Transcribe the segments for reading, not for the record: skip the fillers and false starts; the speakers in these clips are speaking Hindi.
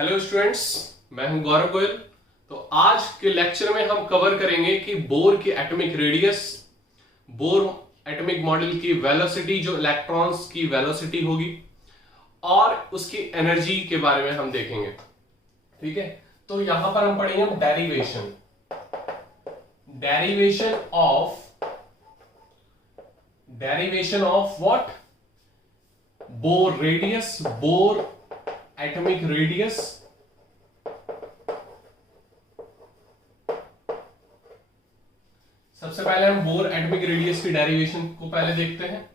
हेलो स्टूडेंट्स, मैं हूं गौरव गोयल। तो आज के लेक्चर में हम कवर करेंगे कि बोर की atomic radius, bore atomic model की वेलोसिटी, जो इलेक्ट्रॉन्स की वेलोसिटी होगी, और उसकी एनर्जी के बारे में हम देखेंगे। ठीक है, तो यहां पर हम पढ़ेंगे derivation of what? Bore radius, bore atomic radius. सबसे पहले हम बोर एटॉमिक रेडियस की डेरिवेशन को पहले देखते हैं,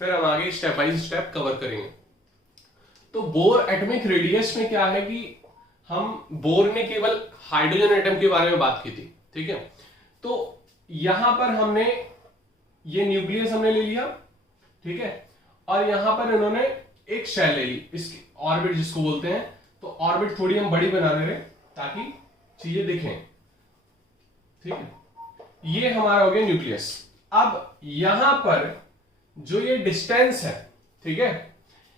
फिर हम आगे स्टेप बाय स्टेप कवर करेंगे। तो बोर एटॉमिक रेडियस में क्या है कि हम बोर ने केवल हाइड्रोजन एटम के बारे में बात की थी। ठीक है, तो यहां पर हमने ये न्यूक्लियस हमने ले लिया, ठीक है, और यहां पर इन्होंने एक शेल ले ली, इसकी ऑर्बिट जिसको बोलते हैं। तो ऑर्बिट थोड़ी हम बड़ी बना दे रहे ताकि चीजें दिखें। ठीक है, ये हमारा हो गया न्यूक्लियस। अब यहां पर जो ये डिस्टेंस है, ठीक है,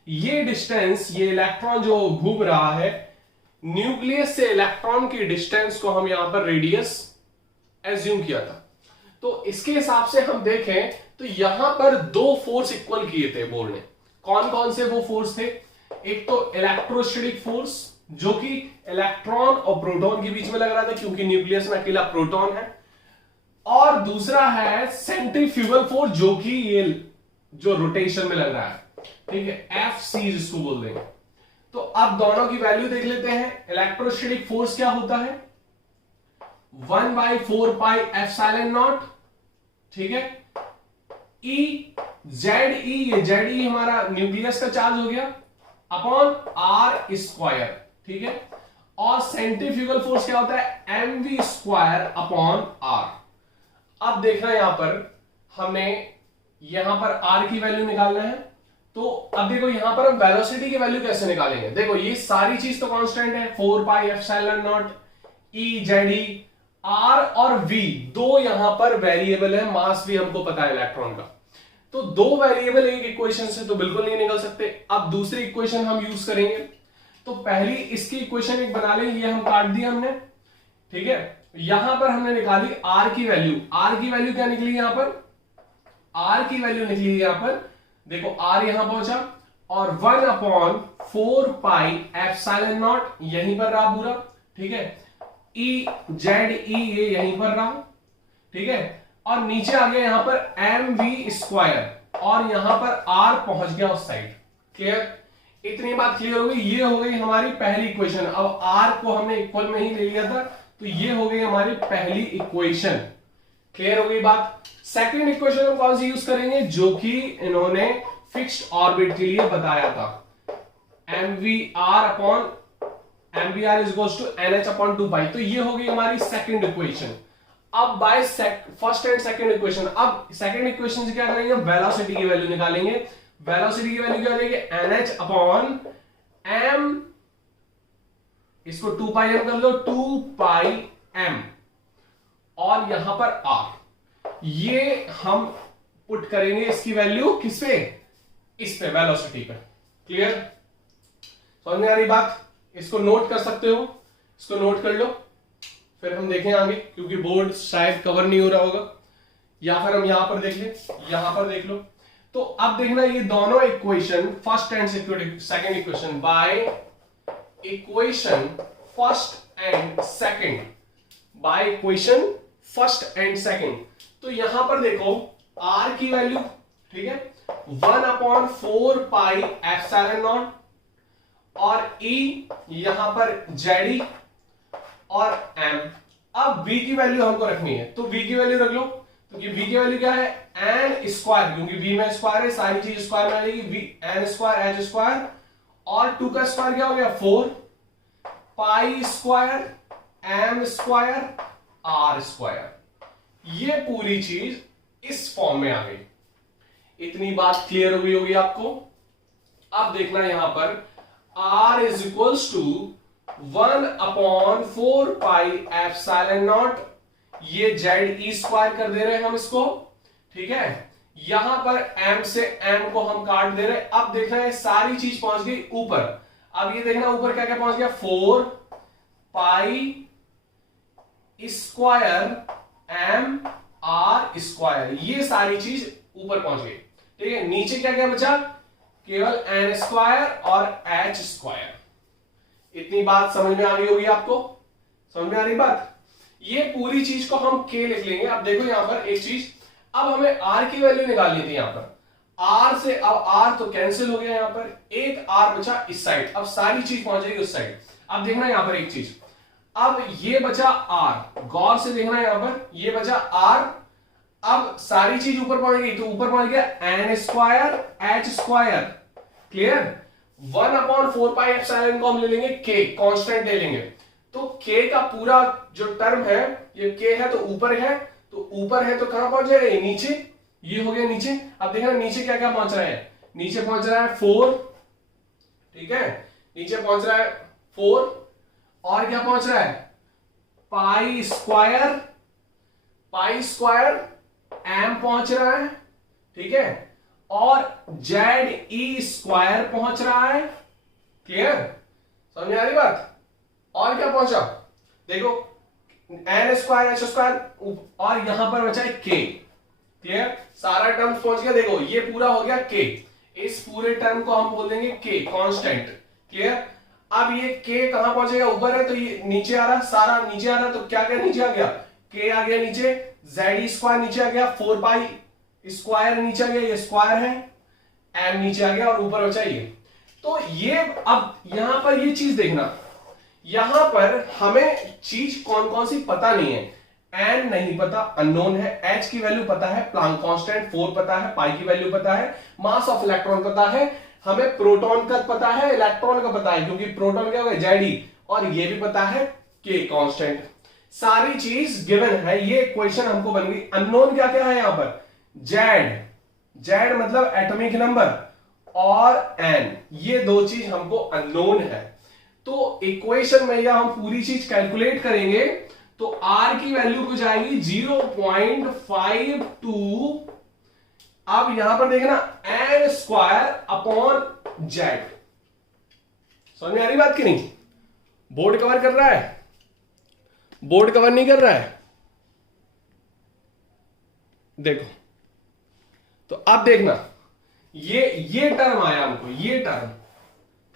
ये डिस्टेंस, ये इलेक्ट्रॉन जो घूम रहा है, न्यूक्लियस से इलेक्ट्रॉन की डिस्टेंस को हम यहां पर रेडियस एज्यूम किया था। तो इसके हिसाब से हम देखें तो यहां पर दो फोर्स इक्वल किए थे बोर ने। कौन कौन से वो फोर्स थे? एक तो इलेक्ट्रोस्टैटिक फोर्स, जो कि इलेक्ट्रॉन और प्रोटॉन के बीच में लग रहा था क्योंकि न्यूक्लियस में अकेला प्रोटॉन है, और दूसरा है सेंट्रीफ्यूगल फोर्स, जो कि ये जो रोटेशन में लग रहा है। ठीक है, एफ सी जिसको बोल देंगे। तो अब दोनों की वैल्यू देख लेते हैं। इलेक्ट्रोस्टैटिक फोर्स क्या होता है? 1/4 पाई एप्सिलॉन नॉट। ठीक है, ई जेड ई, ये जेड ई हमारा न्यूक्लियस का चार्ज हो गया, अपॉन आर स्क्वायर। ठीक है, और सेंट्रीफ्यूगल फोर्स क्या होता है? mv square upon R. अब देखना यहां पर हमने यहां पर आर की वैल्यू निकालना है। तो अब देखो यहां पर हम वेलोसिटी की वैल्यू कैसे निकालेंगे। देखो ये सारी चीज तो कांस्टेंट है, 4 pi epsilon nought E Z E. R और वी दो यहां पर वेरिएबल है, मास भी हमको पता है इलेक्ट्रॉन का। तो दो वेरिएबल एक इक्वेशन से तो बिल्कुल नहीं निकल सकते। अब दूसरी इक्वेशन हम यूज करेंगे। तो पहली इसकी इक्वेशन एक बना लें, ये हम काट दिया हमने। ठीक है, यहां पर हमने निकाली आर की वैल्यू। आर की वैल्यू क्या निकली यहां पर? आर की वैल्यू निकली यहां पर, देखो आर यहां पहुंचा, और 1/4 पाई एप्सिलॉन नॉट यहीं पर रहा पूरा। ठीक है, ई जेड ई ये यहीं पर रहा। ठीक है, और नीचे आ गया यहां पर एम वी स्क्वायर, और यहां पर आर पहुंच गया उस साइड। क्लियर? इतनी बात क्लियर हो गई। ये हो गई हमारी पहली इक्वेशन। अब आर को हमने इक्वल में ही ले लिया था, तो ये हो गई हमारी पहली इक्वेशन। क्लियर हो गई बात? सेकंड इक्वेशन हम कौन सी यूज करेंगे? जो कि इन्होंने फिक्स्ड ऑर्बिट के लिए बताया था, mvr is equals to nh upon 2 पाई। तो ये हो गई हमारी सेकंड इक्वेशन। अब by first and second equation, अब सेकंड इक्वेशन से क्या करेंगे? वेलोसिटी की वैल्यू निकालेंगे। वेलोसिटी की वैल्यू क्या हो जाएगी? nh अपॉन m, इसको 2 पाई m कर लो, 2 पाई m, और यहां पर r। ये हम पुट करेंगे इसकी वैल्यू किस पे? इस पे, वेलोसिटी पे। क्लियर? समझ में आ रही बात? इसको नोट कर सकते हो, इसको नोट कर लो, फिर हम देखें आगे, क्योंकि बोर्ड शायद कवर नहीं हो रहा होगा, या फिर हम यहां पर देख लें, यहां पर देख लो। तो अब देखना ये दोनों equation, first and second equation, by equation first and second, by equation first and second. तो यहां पर देखो आर की वैल्यू, ठीक है, 1/4 पाई एप्सिलॉन नॉट, और E यहां पर जेडी, और M। अब V की वैल्यू हमको रखनी है, तो V की वैल्यू रख लो। तो V की वैल्यू क्या है? n स्क्वायर, क्योंकि V में स्क्वायर है, सारी चीज स्क्वायर में आ जाएगी। V n square h square, और 2 का स्क्वायर क्या हो गया? 4 pi square m square r square. ये पूरी चीज इस फॉर्म में आ गई। इतनी बात क्लियर हो गई होगी आपको। अब देखना यहां पर R is equals to 1/4 pi epsilon not, ये जेड ई स्क्वायर कर दे रहे हैं हम इसको। ठीक है, यहां पर m से m को हम काट दे रहे हैं। अब देखना है सारी चीज पहुंच गई ऊपर। अब ये देखना ऊपर क्या क्या पहुंच गया, 4 pi square M R square, ये सारी चीज ऊपर पहुंच गई। ठीक है, नीचे क्या क्या बचा, केवल एन स्क्वायर और एच स्क्वायर। इतनी बात समझ में आ गई होगी आपको, समझ में आ रही बात। ये पूरी चीज को हम के लिख लेंगे। अब देखो यहां पर एक चीज, अब हमें आर की वैल्यू निकालनी थी यहां पर, आर से अब आर तो कैंसिल हो गया, यहां पर एक आर बचा इस साइड, अब सारी चीज पहुंच जाएगी उस साइड। अब देखना यहां पर एक चीज, अब ये बचा आर, गौर से देखना यहां पर, ये बचा आर, अब सारी चीज ऊपर पहुंच गई, तो ऊपर पहुंच गया N square H square, clear. 1/4 pi epsilon को हम ले लेंगे के, कांस्टेंट ले लेंगे, तो के का पूरा जो टर्म है, ये के है तो ऊपर है, तो ऊपर है तो कहां पहुंच जाएगा, ये नीचे, ये हो गया नीचे। अब देखना नीचे क्या क्या पहुंच रहा है, नीचे पहुंच रहा है 4, ठीक है, नीचे पहुंच रहा है 4, और क्या पहुंच रहा है, पाई स्क्वायर एम पहुंच रहा है, ठीक है, और जेड ई स्क्वायर पहुंच रहा है, क्लियर, समझ में आ रही बात। और क्या पहुंचा, देखो एन स्क्वायर एच स्क्वायर, और यहां पर बचा है के, क्लियर, सारा टर्म पहुंच गया। देखो ये पूरा हो गया के, इस पूरे टर्म को हम बोल देंगे के, कांस्टेंट, क्लियर। अब ये के कहां पहुंचेगा, ऊपर है तो ये नीचे आ रहा, सारा नीचे आ रहा, तो क्या क्या नीचे आ गया, के आ गया नीचे, जेड स्क्वायर नीचे आ गया, 4 पाई स्क्वायर नीचे आ गया, ये स्क्वायर है, एम नीचे आ गया, और ऊपर बचा ये। तो ये अब यहां पर ये चीज देखना, यहां पर हमें चीज कौन कौन सी पता नहीं है, एन नहीं पता, अननोन है, एच की वैल्यू पता है, प्लांक कांस्टेंट 4 पता है, पाई की वैल्यू पता है, मास ऑफ इलेक्ट्रॉन पता है, हमें प्रोटॉन का पता है, इलेक्ट्रॉन का पता है, क्योंकि प्रोटॉन क्या होगा जेड, और ये भी पता है के कांस्टेंट, सारी चीज गिवन है। ये क्वेश्चन हमको बन गई। अननोन क्या क्या है यहां पर, जेड मतलब एटॉमिक नंबर, और एन, ये दो चीज हमको अननोन है। तो इक्वेशन में या हम पूरी चीज कैलकुलेट करेंगे तो आर की वैल्यू हो जाएगी 0.52, अब यहां पर देखना एन स्क्वायर अपॉन जेड। समझ में आ रही बात की नहीं, बोर्ड कवर कर रहा है, बोर्ड कवर नहीं कर रहा है, देखो, तो अब देखना ये टर्म आया हमको, ये term,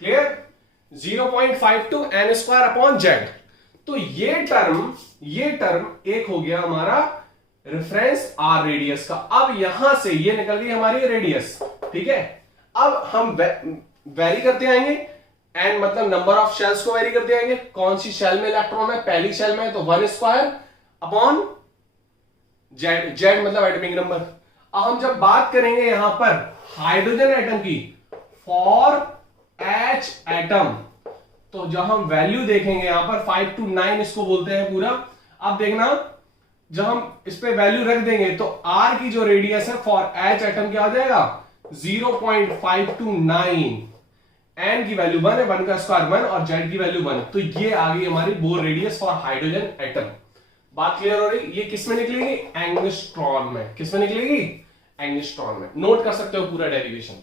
clear, 0.52 N square upon Z. तो ये टर्म एक हो गया हमारा रेफरेंस आर रेडियस का। अब यहां से ये निकल गई हमारी रेडियस, ठीक है। अब हम वेरी करते आएंगे, एन मतलब नंबर ऑफ शेल्स को वेरी करते आएंगे, कौन सी शेल में इलेक्ट्रॉन है, पहली शेल में है तो 1 स्क्वायर अपॉन जेड मतलब एटॉमिक नंबर। अब हम जब बात करेंगे यहां पर हाइड्रोजन एटम की, फॉर एच एटम, तो जब हम वैल्यू देखेंगे यहां पर 5 to 9 इसको बोलते हैं पूरा। अब देखना जब हम इस पे वैल्यू रख देंगे तो आर की जो रेडियस है फॉर एच एटम क्या हो जाएगा 0.529, एन की वैल्यू 1 है, 1 का स्क्वायर 1, और जेड की वैल्यू 1। तो ये आ गई हमारी bore radius for hydrogen atom. बात क्लियर हो रही, ये किस में निकलेगी, एंगस्ट्रॉन में। किस में निकलेगी, एंगस्ट्रॉन में। नोट कर सकते हो पूरा डेरिवेशन।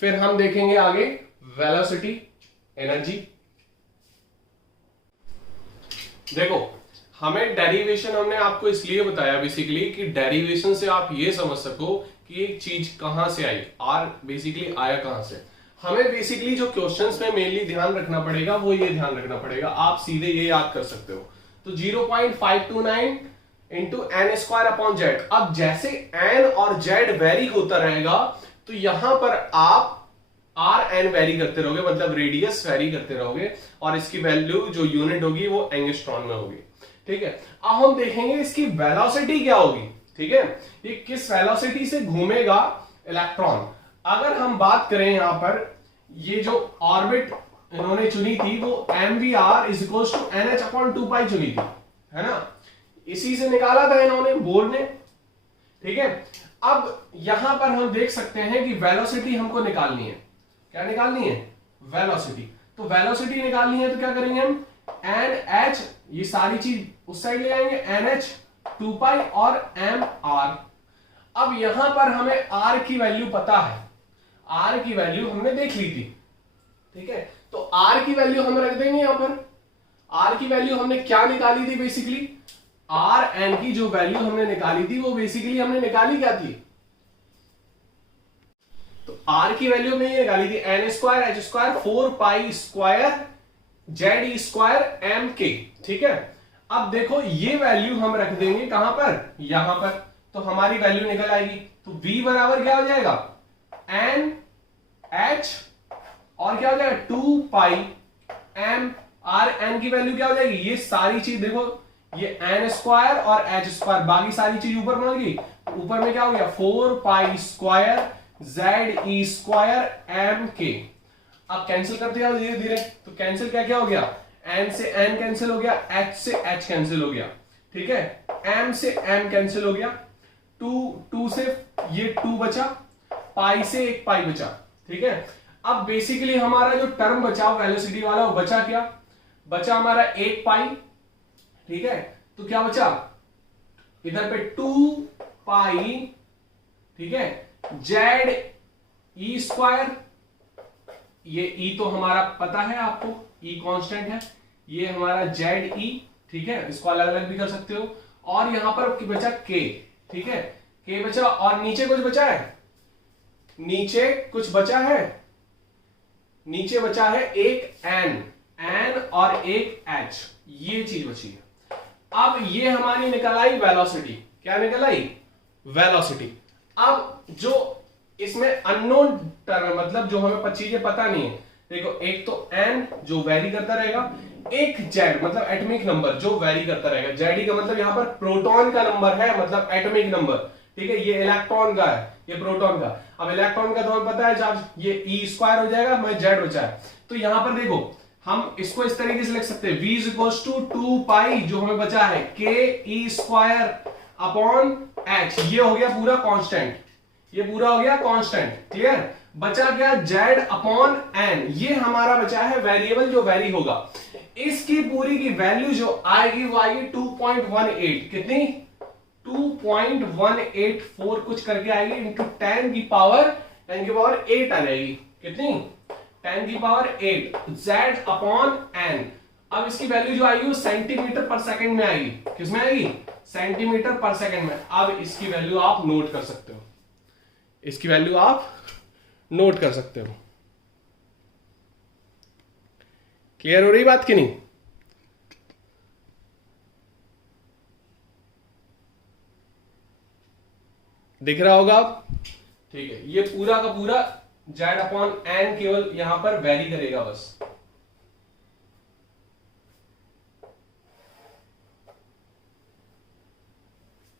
फिर हम देखेंगे आगे वेलोसिटी, एनर्जी। देखो हमें डेरिवेशन हमने आपको इसलिए बताया बेसिकली कि डेरिवेशन से आप ये समझ सको कि एक चीज कहां से आई, आर बेसिकली आया कहां से। हमें बेसिकली जो क्वेश्चंस में मेनली ध्यान रखना पड़ेगा वो ये ध्यान रखना पड़ेगा, आप सीधे ये याद कर सकते हो। तो 0.529 into N square upon Z. अब जैसे एन और जेड वेरी होता रहेगा तो यहां पर आप आर एन वेरी करते रहोगे, मतलब रेडियस वेरी करते रहोगे, और इसकी वैल्यू जो यूनिट होगी वो एंगस्ट्रॉन में होगी, ठीक है। अब हम देखेंगे इसकी वेलोसिटी क्या होगी, ठीक है, ये किस वेलोसिटी से घूमेगा इलेक्ट्रॉन। अगर हम बात करें यहां पर ये जो ऑर्बिट इन्होंने चुनी थी वो mvr is equals to nh upon 2 pi चुनी थी, है ना, इसी से निकाला था इन्होंने, बोर्ड ने, ठीक है। अब यहां पर हम देख सकते हैं कि वेलोसिटी हमको निकालनी है। क्या निकालनी है, वेलोसिटी। तो वेलोसिटी निकालनी है तो क्या करेंगे हम, एन एच, ये सारी चीज उस साइड ले आएंगे, एन एच 2 पाई और एम आर। अब यहां पर हमें आर की वैल्यू पता है, आर की वैल्यू हमने देख ली थी, ठीक है। तो आर की वैल्यू हम रख देंगे यहां पर। आर की वैल्यू हमने क्या निकाली थी बेसिकली, आर एन की जो वैल्यू हमने निकाली थी वो बेसिकली हमने निकाली क्या थी, तो आर की वैल्यू हमने ये निकाली थी N square H square 4 pi square Z E square M K, ठीक है। अब देखो ये वैल्यू हम रख देंगे कहां पर, यहां पर, तो हमारी वैल्यू निकल आएगी। तो v बराबर क्या हो जाएगा, एन एच और क्या हो जाएगा 2 पाई एम, आर एन की वैल्यू क्या हो जाएगी, ये सारी चीज देखो, ये एन स्क्वायर और एच स्क्वायर, बाकी सारी चीज ऊपर पहुंच गई। ऊपर में क्या हो गया 4 pi square Z E square M के। अब कैंसिल करते जाओ धीरे धीरे, तो कैंसिल क्या क्या हो गया, एन से एन कैंसिल हो गया, एच से एच कैंसिल हो गया, ठीक है, एम से एम कैंसिल हो गया, टू से ये 2 बचा, पाई से एक पाई बचा, ठीक है। अब बेसिकली हमारा जो टर्म बचा वेलोसिटी वाला वो बचा क्या, बचा हमारा 1 पाई, ठीक है। तो क्या बचा इधर पे 2 पाई, ठीक है, जेड ई स्क्वायर, ये ई तो हमारा पता है आपको, ई कांस्टेंट है, ये हमारा जेड ई, ठीक है, इसको अलग अलग भी कर सकते हो। और यहां पर बचा के, ठीक है, के बचा, और नीचे कुछ बचा है, नीचे कुछ बचा है, नीचे बचा है एक एन, एन और एक एच, ये चीज बची है। अब ये हमारी निकल आई वेलोसिटी, क्या निकल आई, वेलोसिटी। अब जो इसमें अननोन टर्म, मतलब जो हमें चीजें पता नहीं है, देखो एक तो एन जो वेरी करता रहेगा, एक जेड मतलब एटॉमिक नंबर जो वेरी करता रहेगा, जेड का मतलब यहां पर प्रोटॉन का नंबर है, मतलब एटॉमिक नंबर, ठीक है, ये इलेक्ट्रॉन का है, ये प्रोटॉन का। अब इलेक्ट्रॉन का तो हमें पता है चार्ज, ये ई स्क्वायर हो जाएगा, मैं जेड बचा है। तो यहां पर देखो हम इसको इस तरीके से लिख सकते हैं, v इज इक्वल्स टू 2 पाई जो हमें बचा है के ई स्क्वायर अपॉन एच, ये हो गया पूरा कांस्टेंट, ये पूरा हो गया कांस्टेंट, क्लियर। बचा क्या, जेड अपॉन एन, ये हमारा बचा है वेरिएबल जो वेरी होगा। इसकी पूरी की वैल्यू जो आएगी वो आएगी 2.18, कितनी 2.184 कुछ करके आएगी, इंटू 10 की पावर 8 आ जाएगी, कितनी 10 की पावर 8 जेड अपॉन एन। अब इसकी वैल्यू जो आएगी वो सेंटीमीटर पर सेकंड में आएगी, किसमें आएगी, सेंटीमीटर पर सेकंड में। अब इसकी वैल्यू आप नोट कर सकते हो, इसकी वैल्यू आप नोट कर सकते हो। क्लियर हो रही बात कि नहीं, दिख रहा होगा आप, ठीक है। ये पूरा का पूरा जेड अपॉन एन केवल यहां पर वेरी करेगा बस।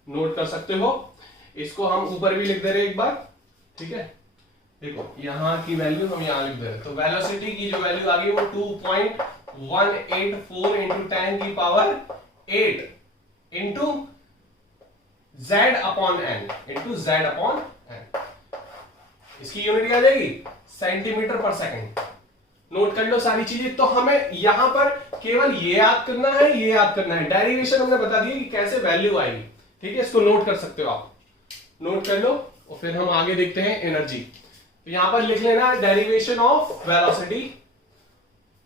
नोट कर सकते हो, इसको हम ऊपर भी लिख दे रहे एक बार, ठीक है। देखो यहां की वैल्यू हम यहां लिख दे रहे, तो वेलोसिटी की जो वैल्यू आ गई वो 2.184 इंटू 10 की power 8 into Z upon N, into Z upon N. इसकी यूनिट क्या आ जाएगी, सेंटीमीटर पर सेकंड। नोट कर लो सारी चीजें। तो हमें यहां पर केवल ये याद करना है, ये याद करना है, डेरिवेशन हमने बता दी कि कैसे वैल्यू आएगी, ठीक है। इसको नोट कर सकते हो आप, नोट कर लो और फिर हम आगे देखते हैं एनर्जी। तो यहां पर लिख लेना derivation of velocity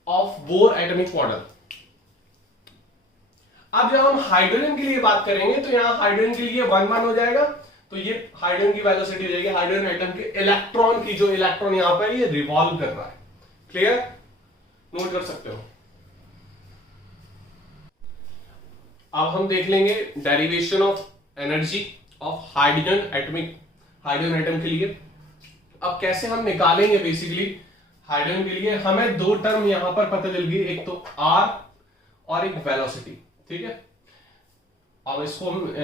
of bore atomic model. अब जब हम हाइड्रोजन के लिए बात करेंगे तो यहां हाइड्रोजन के लिए 1 हो जाएगा, तो ये हाइड्रोजन की वेलोसिटी हो जाएगी, हाइड्रोजन एटम के इलेक्ट्रॉन की, जो इलेक्ट्रॉन यहां पर ये रिवॉल्व कर रहा है, क्लियर, नोट कर सकते हो। अब हम देख लेंगे derivation of energy of hydrogen atomic, hydrogen atom के लिए। अब कैसे हम निकालेंगे बेसिकली हाइड्रोजन के लिए, हमें दो टर्म यहां पर पता चल गई, एक तो आर और एक वेलोसिटी, ठीक है। अब इसको हम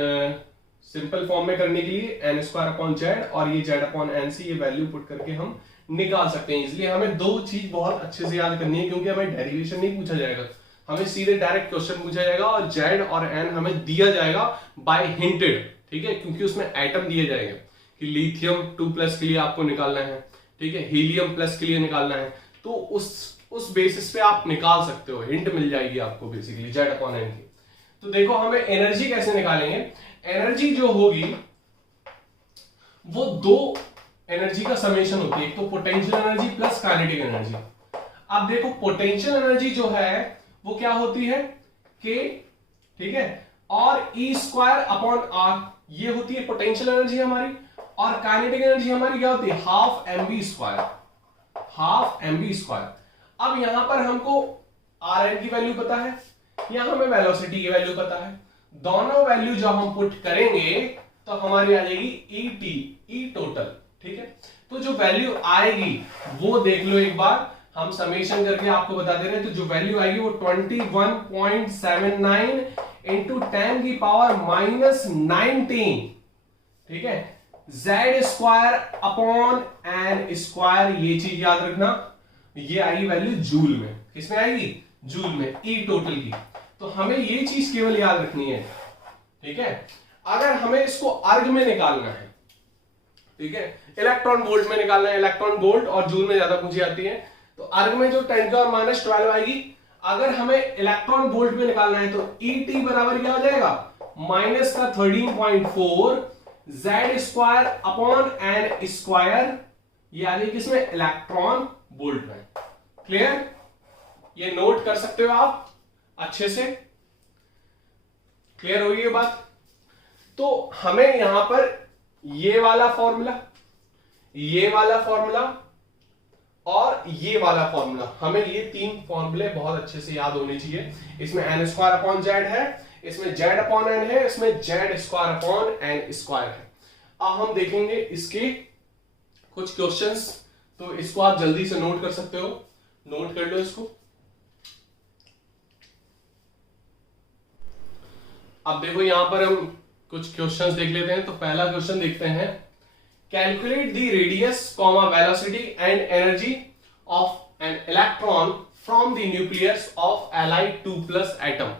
सिंपल फॉर्म में करने के लिए एन स्क्वायर अपॉन जेड और ये जेड अपॉन एन से ये वैल्यू पुट करके हम निकाल सकते हैं। इसलिए हमें दो चीज बहुत अच्छे से याद करनी है, क्योंकि हमें डेरिवेशन नहीं पूछा जाएगा, हमें सीधे डायरेक्ट क्वेश्चन पूछा जाएगा और जेड और एन हमें दिया जाएगा बाय हिंटेड, ठीक है, क्योंकि उसमें एटम दिए जाएंगे कि लिथियम 2+ के लिए आपको निकालना है, ठीक है, हीलियम प्लस के लिए निकालना है, तो उस बेसिस पे आप निकाल सकते हो, हिंट मिल जाएगी आपको बेसिकली जेड अपॉन एन की। तो देखो हमें एनर्जी कैसे निकालेंगे, एनर्जी जो होगी वो दो एनर्जी का समेशन होती है, एक तो potential energy plus kinetic energy. अब देखो पोटेंशियल एनर्जी जो है वो क्या होती है, के, ठीक है, और ई स्क्वायर अपॉन आर, ये होती है पोटेंशियल एनर्जी हमारी। और काइनेटिक एनर्जी हमारी क्या होती है, half M B square, half M B square. अब यहां पर हमको आर एन की वैल्यू पता है, यहां हमें वेलोसिटी की वैल्यू पता है। दोनों वैल्यू जब हम पुट करेंगे तो हमारी आ जाएगी ई टी, ई टोटल, ठीक है। तो जो वैल्यू आएगी वो देख लो एक बार, हम समेशन करके आपको बता दे रहे हैं। तो जो वैल्यू आएगी वो 21.79 इंटू 10 की पावर -19, ठीक है, Z square upon N square. ये चीज याद रखना, ये आएगी वैल्यू जूल में। किसमें आएगी, जूल में, ई टोटल की। तो हमें ये चीज केवल याद रखनी है, ठीक है। अगर हमें इसको अर्ग में निकालना है, ठीक है, इलेक्ट्रॉन वोल्ट में निकालना है, इलेक्ट्रॉन वोल्ट और जूल में ज्यादा पूछी जाती है, तो अर्ग में जो 10⁻12 आएगी। अगर हमें इलेक्ट्रॉन वोल्ट में निकालना है तो ई टी बराबर क्या हो जाएगा, माइनस का 13.4 Z square upon N square. ये आ गई किसमें, इलेक्ट्रॉन वोल्ट में। क्लियर, ये नोट कर सकते हो आप अच्छे से। क्लियर होगी ये बात। तो हमें यहां पर ये वाला फॉर्मूला, ये वाला फॉर्मूला और ये वाला फॉर्मूला, हमें ये तीन फॉर्मूले बहुत अच्छे से याद होने चाहिए। इसमें एन स्क्वायर अपॉन जेड है, इसमें जेड अपॉन एन है, इसमें Z square upon N square है। अब हम देखेंगे इसके कुछ क्वेश्चंस, तो इसको आप जल्दी से नोट कर सकते हो, नोट कर लो इसको। अब देखो यहां पर हम कुछ क्वेश्चंस देख लेते हैं। तो पहला क्वेश्चन देखते हैं, calculate the radius comma velocity and energy of an electron from the nucleus of Li2+ atom.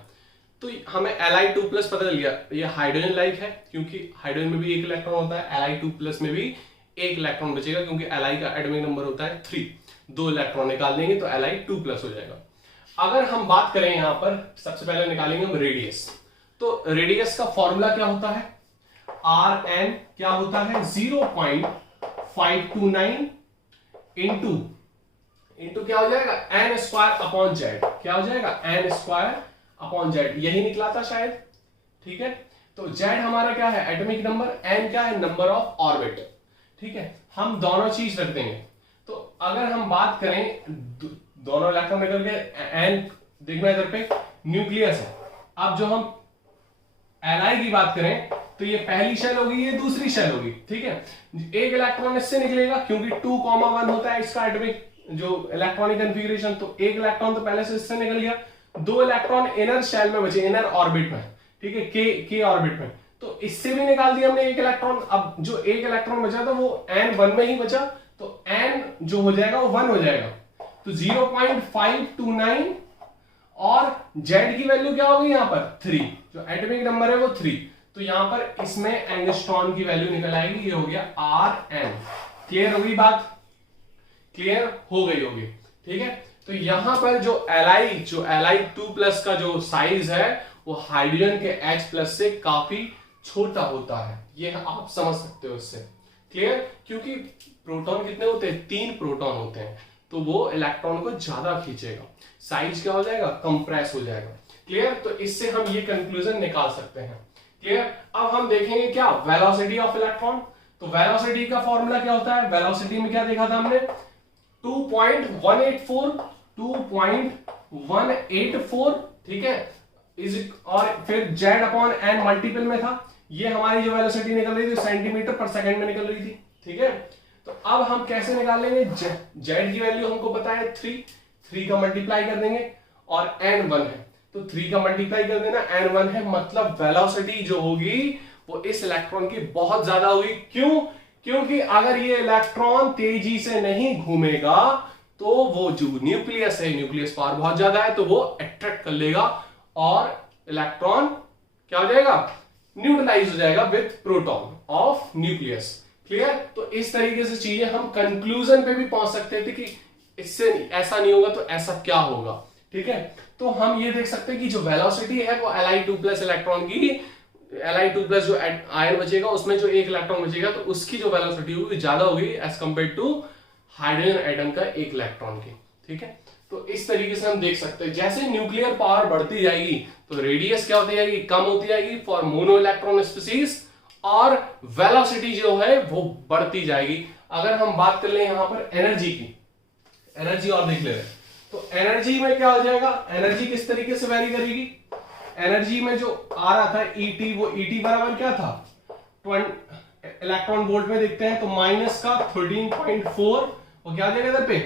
तो हमें Li2+ पता चल गया, ये हाइड्रोजन लाइक है क्योंकि हाइड्रोजन में भी एक इलेक्ट्रॉन होता है, Li2+ में भी एक इलेक्ट्रॉन बचेगा क्योंकि Li का एटॉमिक नंबर होता है 3, 2 इलेक्ट्रॉन निकाल देंगे तो Li2+ हो जाएगा। अगर हम बात करें यहां पर, सबसे पहले निकालेंगे हम रेडियस। तो रेडियस का फॉर्मूला क्या होता है, आर एन क्या होता है 0.529 इंटू क्या हो जाएगा, एन स्क्वायर अपॉन जेड। क्या हो जाएगा, एन स्क्वायर अपॉन जेड, यही निकला था शायद, ठीक है। तो जेड हमारा क्या है, एटॉमिक नंबर, एन क्या है, नंबर ऑफ ऑर्बिट, ठीक है। हम दोनों चीज रख देंगे। तो अगर हम बात करें दोनों इलेक्ट्रॉन निकल के, एन देखना इधर पे न्यूक्लियस है। अब जो हम Li की बात करें तो ये पहली शेल होगी, ये दूसरी शेल होगी, ठीक है। एक इलेक्ट्रॉन इससे निकलेगा क्योंकि 2,1 होता है इसका एटॉमिक जो इलेक्ट्रॉनिक कन्फिगरेशन, तो एक इलेक्ट्रॉन तो पहले से इससे निकल गया, 2 इलेक्ट्रॉन इनर शेल में बचे, इनर ऑर्बिट में, ठीक है, के ऑर्बिट में। तो इससे भी निकाल दिया हमने एक इलेक्ट्रॉन। अब जो एक इलेक्ट्रॉन बचा था वो n1 में ही बचा, तो n जो हो जाएगा वो 1 हो जाएगा। तो 0.529 और z की वैल्यू क्या होगी यहां पर 3, जो एटॉमिक नंबर है वो 3। तो यहां पर इसमें एंगस्ट्रॉन की वैल्यू निकल आएगी, ये हो गया Rn। क्लियर होगी बात, क्लियर हो गई होगी, ठीक है। तो यहां पर जो Li2+ का जो साइज है वो हाइड्रोजन के H+ से काफी छोटा होता है, ये आप समझ सकते हो इससे। क्लियर, क्योंकि प्रोटॉन कितने होते हैं, 3 प्रोटॉन होते हैं, तो वो इलेक्ट्रॉन को ज्यादा खींचेगा, साइज क्या हो जाएगा, कंप्रेस हो जाएगा। क्लियर, तो इससे हम ये कंक्लूजन निकाल सकते हैं। क्लियर, अब हम देखेंगे क्या, वेलोसिटी ऑफ इलेक्ट्रॉन। तो वेलोसिटी का फॉर्मूला क्या होता है, वेलोसिटी में क्या देखा था हमने, 2.184, ठीक है, और फिर जेड अपॉन एन मल्टीपल में था। ये हमारी जो वेलोसिटी निकल रही थी सेंटीमीटर पर सेकंड में निकल रही थी, ठीक है। तो अब हम कैसे निकाल लेंगे, जेड की वैल्यू हमको पता है 3 का मल्टीप्लाई कर देंगे और n 1 है, तो 3 का मल्टीप्लाई कर देना, n 1 है, मतलब वेलोसिटी जो होगी वो इस इलेक्ट्रॉन की बहुत ज्यादा होगी। क्यों, क्योंकि अगर ये इलेक्ट्रॉन तेजी से नहीं घूमेगा तो वो जो न्यूक्लियस है, न्यूक्लियस पावर बहुत ज्यादा है, तो वो अट्रैक्ट कर लेगा और इलेक्ट्रॉन क्या हो जाएगा, न्यूट्रलाइज हो जाएगा with proton of nucleus. Clear, तो इस तरीके से चीजें हम कंक्लूजन पे भी पहुंच सकते थे कि इससे ऐसा नहीं होगा तो ऐसा क्या होगा, ठीक है। तो हम ये देख सकते हैं कि जो वेलोसिटी है वो Li2+ इलेक्ट्रॉन की Li2+ जो आयन बचेगा उसमें जो एक इलेक्ट्रॉन बचेगा तो उसकी जो वेलोसिटी होगी ज्यादा होगी as compared to hydrogen atom का एक इलेक्ट्रॉन की। ठीक है, तो इस तरीके से हम देख सकते हैं जैसे न्यूक्लियर पावर बढ़ती जाएगी तो रेडियस क्या होती जाएगी, कम होती जाएगी फॉर मोनो इलेक्ट्रॉन स्पीसीज, और वेलोसिटी जो है वो बढ़ती जाएगी। अगर हम बात कर ले यहां पर एनर्जी की, एनर्जी और देख ले रहे हैं तो एनर्जी में क्या हो जाएगा, एनर्जी किस तरीके से वेरी करेगी, एनर्जी में जो आ रहा था ईटी, वो ईटी बराबर क्या था, इलेक्ट्रॉन वोल्ट में देखते हैं तो माइनस का 13.4, वो क्या आ जाएगा इधर पे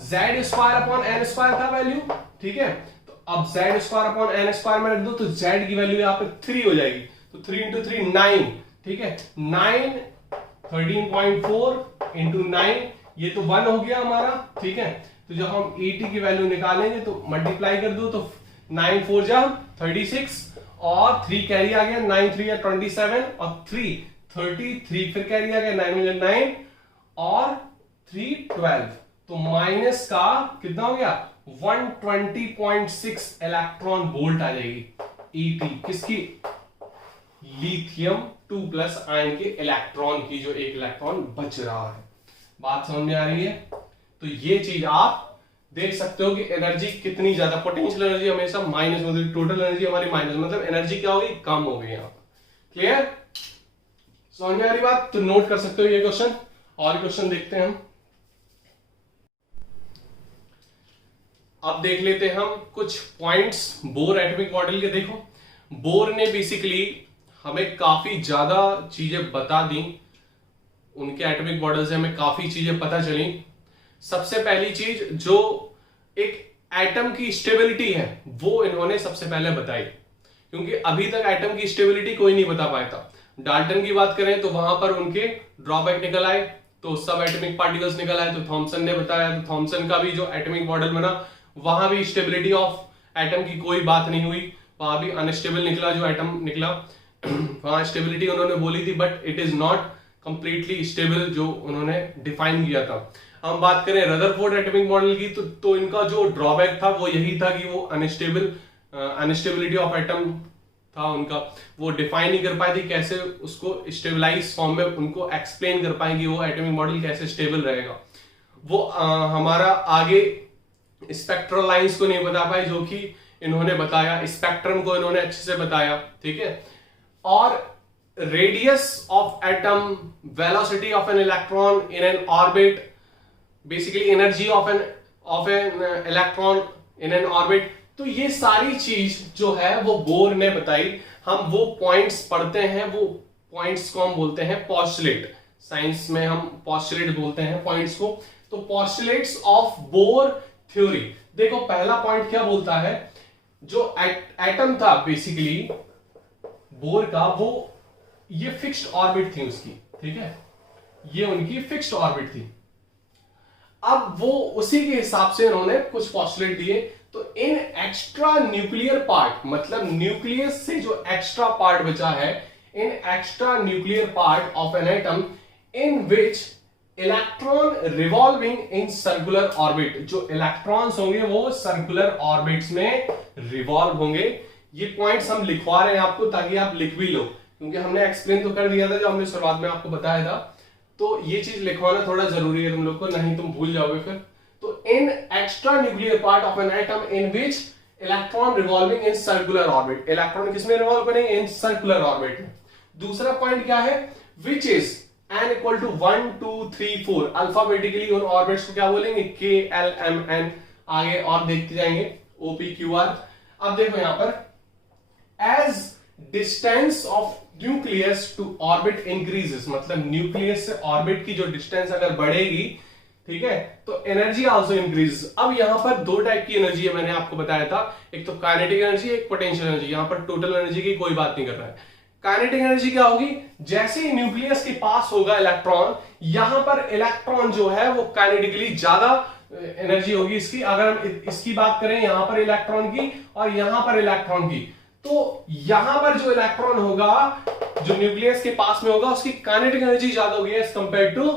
Z²/n² था वैल्यू। ठीक है, तो अब Z²/n² में रख दो तो Z की वैल्यू यहाँ पे 3 हो जाएगी, तो 3 × 3 9। ठीक है, 9 13.4 × 9 ये तो 1 हो गया हमारा। ठीक है, तो जब हम ET की वैल्यू निकालेंगे तो मल्टीप्लाई कर दो तो 9 4 जा 36 और 3 कैरी आ गया, 9 3 27 और 3 33 फिर कैरी आ गया, 9 9 और 3 12, तो माइनस का कितना हो गया 120.6 इलेक्ट्रॉन वोल्ट आ जाएगी ET किसकी, लिथियम 2+ आयन के इलेक्ट्रॉन की, जो एक इलेक्ट्रॉन बच रहा है। बात समझ में आ रही है? तो ये चीज आप देख सकते हो कि एनर्जी कितनी ज्यादा, पोटेंशियल एनर्जी हमेशा माइनस होती है, टोटल एनर्जी हमारी माइनस, मतलब एनर्जी क्या होगी, कम हो गई यहां पर। क्लियर, समझ में आ रही बात? तो नोट कर सकते हो ये क्वेश्चन। और क्वेश्चन देखते हैं हम, अब देख लेते हैं हम कुछ पॉइंट्स बोर एटॉमिक मॉडल के। देखो बोर ने बेसिकली हमें काफी ज्यादा चीजें बता दी, उनके एटॉमिक मॉडल से हमें काफी चीजें पता चली। सबसे पहली चीज जो एक एटम की स्टेबिलिटी है वो इन्होंने सबसे पहले बताई, क्योंकि अभी तक एटम की स्टेबिलिटी कोई नहीं बता पाया था। डाल्टन की बात करें तो वहां पर उनके ड्रॉबैक निकल आए, तो सब एटॉमिक पार्टिकल्स निकल आए, तो थॉमसन ने बताया, तो थॉमसन का भी जो एटॉमिक मॉडल बना वहां भी स्टेबिलिटी ऑफ एटम की कोई बात नहीं हुई, वहां भी अनस्टेबल निकला जो एटम निकला। वहां स्टेबिलिटी उन्होंने बोली थी but it is not completely stable जो उन्होंने डिफाइन किया था। हम बात करें रदरफोर्ड एटॉमिक मॉडल की तो इनका जो ड्रॉबैक था वो यही था कि वो अनस्टेबिलिटी ऑफ एटम था उनका, वो डिफाइन नहीं कर पाए थे कैसे उसको स्टेबलाइज फॉर्म में उनको एक्सप्लेन कर पाएंगे वो एटॉमिक मॉडल कैसे स्टेबल रहेगा। वो हमारा आगे स्पेक्ट्रल लाइंस को नहीं बता पाए जो कि इन्होंने बताया, स्पेक्ट्रम को इन्होंने अच्छे से बताया। ठीक है, और radius of atom, velocity of an electron in an orbit, basically energy of an electron in an orbit, तो ये सारी चीज जो है वो बोर ने बताई। हम वो पॉइंट्स पढ़ते हैं, वो पॉइंट्स को हम बोलते हैं पोस्टुलेट, साइंस में हम पोस्टुलेट बोलते हैं पॉइंट्स को। तो पोस्टुलेट्स ऑफ बोर थ्योरी, देखो पहला पॉइंट क्या बोलता है, जो एटम था बेसिकली बोर का, वो ये फिक्स्ड ऑर्बिट थी उसकी। ठीक है, ये उनकी फिक्स्ड ऑर्बिट थी। अब वो उसी के हिसाब से उन्होंने कुछ पोस्टुलेट दिए। तो इन एक्स्ट्रा न्यूक्लियर पार्ट, मतलब न्यूक्लियस से जो एक्स्ट्रा पार्ट बचा है, in extra nuclear part of an atom in which electron revolving in circular orbit, जो इलेक्ट्रॉन्स होंगे वो सर्कुलर ऑर्बिट्स में रिवॉल्व होंगे। ये पॉइंट्स हम लिखवा रहे हैं आपको ताकि आप लिख भी लो, क्योंकि हमने एक्सप्लेन तो कर दिया था जो हमने शुरुआत में आपको बताया था, तो ये चीज लिखवाना थोड़ा जरूरी है तुम लोग को, नहीं तुम भूल जाओगे फिर। तो in extra nuclear part of an atom in which electron revolving in circular orbit, electron किसमें रिवॉल्व करेंगे, इन सर्कुलर ऑर्बिट में। दूसरा पॉइंट क्या है, which is n equal to 1 2 3 4, alphabetically उन ऑर्बिट्स को क्या बोलेंगे, k l m n, आगे और देखते जाएंगे o p q r। अब देखो यहां पर, as distance of nucleus to orbit increases, मतलब न्यूक्लियस से ऑर्बिट की जो डिस्टेंस अगर बढ़ेगी, ठीक है, तो एनर्जी आल्सो इंक्रीजेस। अब यहां पर दो टाइप की एनर्जी है, मैंने आपको बताया था, एक तो काइनेटिक एनर्जी, एक पोटेंशियल एनर्जी। यहां पर टोटल एनर्जी की कोई बात नहीं कर रहा है। काइनेटिक एनर्जी क्या होगी, जैसे ही न्यूक्लियस के पास होगा इलेक्ट्रॉन, यहां पर इलेक्ट्रॉन जो है वो काइनेटिकली ज्यादा एनर्जी होगी इसकी। अगर हम इसकी बात करें यहां पर इलेक्ट्रॉन की और यहां पर इलेक्ट्रॉन की, तो यहां पर जो इलेक्ट्रॉन होगा जो न्यूक्लियस के पास में होगा उसकी काइनेटिक एनर्जी ज्यादा होगी एज कंपेयर टू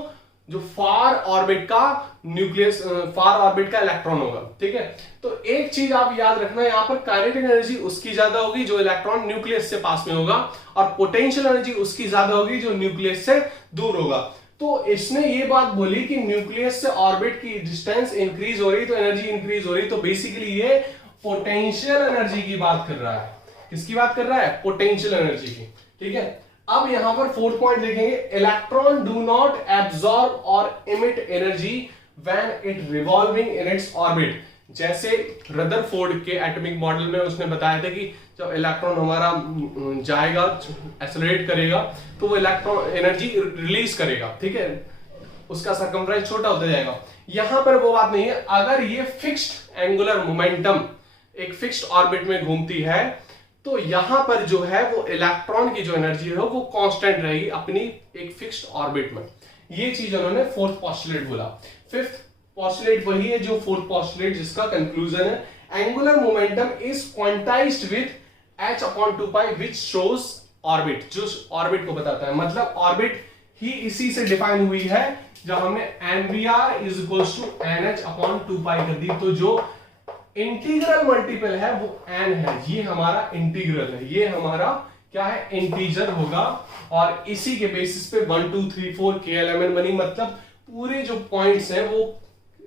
जो फार ऑर्बिट का न्यूक्लियस, फार ऑर्बिट का इलेक्ट्रॉन होगा, ठीक है। तो एक चीज आप याद रखना, यहां पर काइनेटिक एनर्जी उसकी ज्यादा होगी जो इलेक्ट्रॉन न्यूक्लियस से पास में होगा, और पोटेंशियल एनर्जी उसकी ज्यादा होगी जो न्यूक्लियस से दूर होगा। तो इसने ये बात बोली कि न्यूक्लियस से ऑर्बिट की डिस्टेंस इंक्रीज हो रही तो एनर्जी इंक्रीज हो रही, तो बेसिकली ये पोटेंशियल एनर्जी की बात कर रहा है। किसकी बात कर रहा है? पोटेंशियल एनर्जी की, ठीक है। अब यहां पर फोर्थ पॉइंट देखेंगे, इलेक्ट्रॉन डू नॉट एब्सॉर्ब और emit energy when it revolving in its orbit. जैसे रदरफोर्ड के एटॉमिक मॉडल में उसने बताया था कि जब इलेक्ट्रॉन हमारा जाएगा, एक्सेलरेट करेगा, तो वो इलेक्ट्रॉन एनर्जी रिलीज करेगा, ठीक है, उसका सर्कमफ्रेंस छोटा होता जाएगा। यहां पर वो बात नहीं है। अगर ये फिक्स्ड एंगुलर मोमेंटम एक फिक्स्ड ऑर्बिट में घूमती है, तो यहां पर जो है वो इलेक्ट्रॉन की जो एनर्जी है वो कांस्टेंट रहेगी अपनी एक फिक्स्ड ऑर्बिट में। ये चीज उन्होंने फोर्थ पोस्टुलेट बोला। फिफ्थ पोस्टुलेट वही है जो फोर्थ पोस्टुलेट जिसका कंक्लूजन है, angular momentum is quantized with h/2π which shows orbit, जो ऑर्बिट को बताता है। मतलब ऑर्बिट ही इसी से डिफाइन हुई है जब हमने mvr is equals to nh/2π कर दी। तो जो इंटीग्रल मल्टीपल है वो n है, ये हमारा इंटीग्रल है, ये हमारा क्या है? इंटीजर होगा। और इसी के बेसिस पे 1 2 3 4 KLMN बनी। मतलब पूरे जो पॉइंट्स हैं वो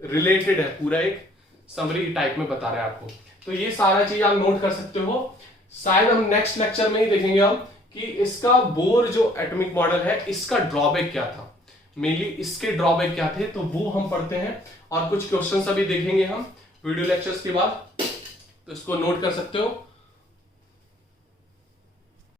रिलेटेड है, पूरा एक समरी टाइप में बता रहा है आपको। तो ये सारा चीज आप नोट कर सकते हो। शायद हम नेक्स्ट लेक्चर में ही देखेंगे हम कि इसका बोर जो एटॉमिक मॉडल है इसका ड्रॉबैक क्या था, मेनली इसके ड्रॉबैक क्या थे, तो वो हम पढ़ते हैं। और कुछ क्वेश्चंस अभी देखेंगे हम वीडियो लेक्चर्स के बाद, तो इसको नोट कर सकते हो।